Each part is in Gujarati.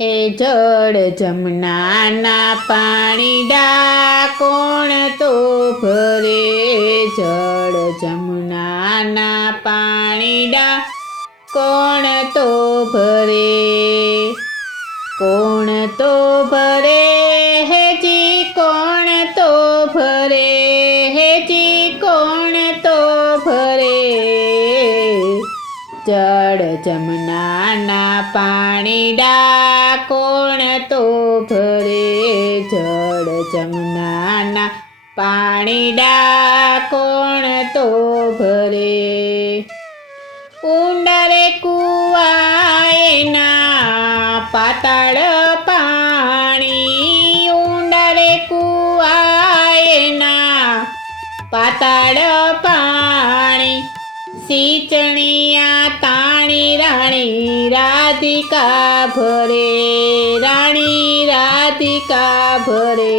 હે જળ જમનાના પાણીડા કોણ તો ભરે, જળ જમનાના પાણીડા કોણ તો ભરે, કોણ તો ભરે હેજી કોણ તો ભરે, હેજી કોણ તો ભરે, જળ જમનાના પાણીડા કોણ તો ભરે, જળ જમનાના પાણીડા કોણ તો ભરે, ઊંડા રે કુવા એના પાતાળ પાણી, ઊંડા રે કુવા એના પાતાળ પાણી, સિંચણિયા તાણી રાણી રાધિકા ભરે, રાણી રાધિકા ભરે,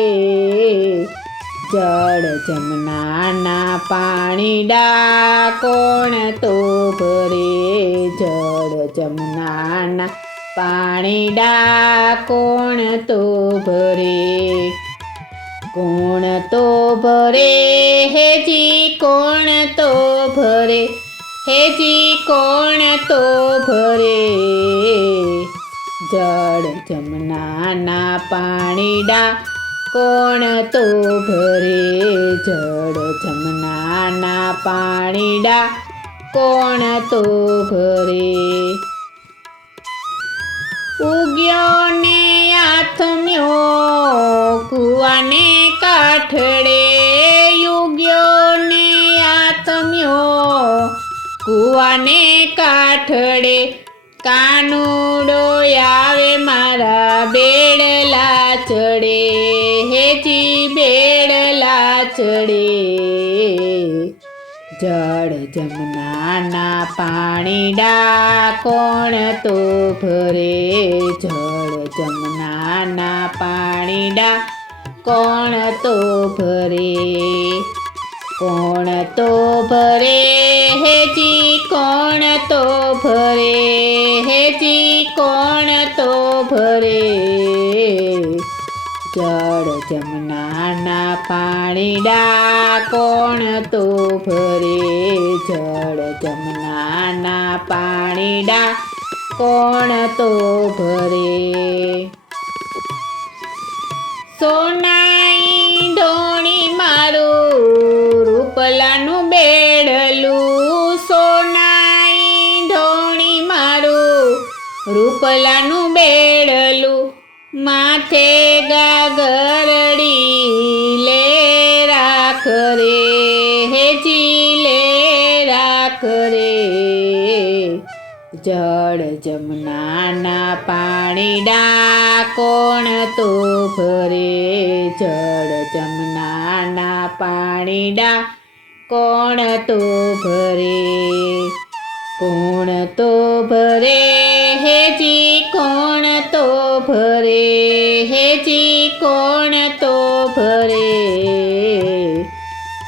જળ જમનાના પાણીડા કોણ તો ભરે, જળ જમનાના પાણીડા કોણ તો ભરે, કોણ તો ભરે હેજી કોણ તો ભરે, હેજી કોણ તો ભરે, જળ જમનાના પાણીડા કોણ તો ભરે, જળ જમનાના પાણીડા કોણ તો ભરે, ઉગ્યો ને આથમ્યો કુવાને કાઠડે, ઉગ્યો ને આથમ્યો કુવાને કાઠડે, કાનુડો આવે મારા બેડલા ચડે, હેજી બેડલા ચડે, જળ જમનાના પાણીડા કોણ તો ભરે, જળ જમનાના પાણીડા કોણ તો ભરે, કોણ તો ભરે હેજી કોણ તો ભરે, હેજી કોણ તો ભરે, જળ જમનાના પાણીડા કોણ તો ભરે, જળ જમનાના પાણીડા કોણ તો ભરે, સોનાઈ ઢોણી મારું રૂપલાનું બેડલું, સોનાઈ ઢોણી મારું રૂપલાનું બેડલું, માથે ગાગરડી લે રાખરે, હેજી લે રાખરે, જળ જમનાના પાણીડા કોણ તો ભરે, જળ જમનાના પાણીડા કોણ તો ભરે, કોણ તો ભરે હેજી કોણ તો ભરે, હેજી કોણ તો ભરે,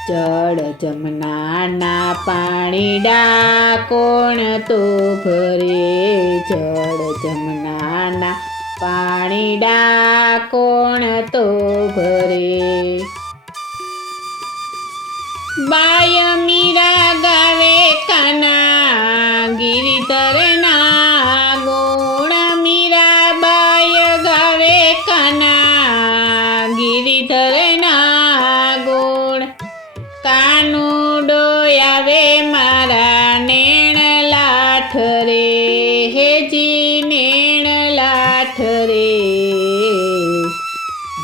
જળ જમનાના પાણીડા કોણ તો ભરે, જળ જમનાના પાણીડા કોણ તો ભરે, બાય મીરા ગાવે કાના ગિરિધરના ગુણ, મીરા બાય ગાવે કાના ગિરિધરના ગુણ, કાનુડો આવે મારા નેણ લાઠરે, હેજી નેણ લાઠરે,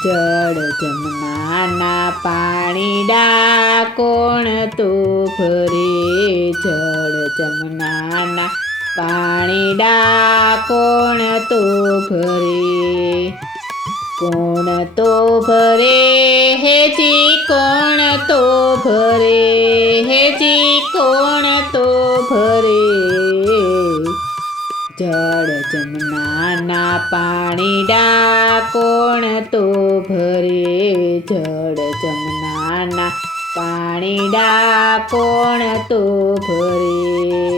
જળ જમનાના પાણીડા કોણ તો ભરે, જળ જમનાના પાણીડા કોણ તો ભરે, કોણ તો ભરે હેજી કોણ તો ભરે, હેજી કોણ તો ભરે, જળ જમનાના પાણીડા કોણ તો ભરે, જળ જમનાના પાણીડા કોણ તો ભરે.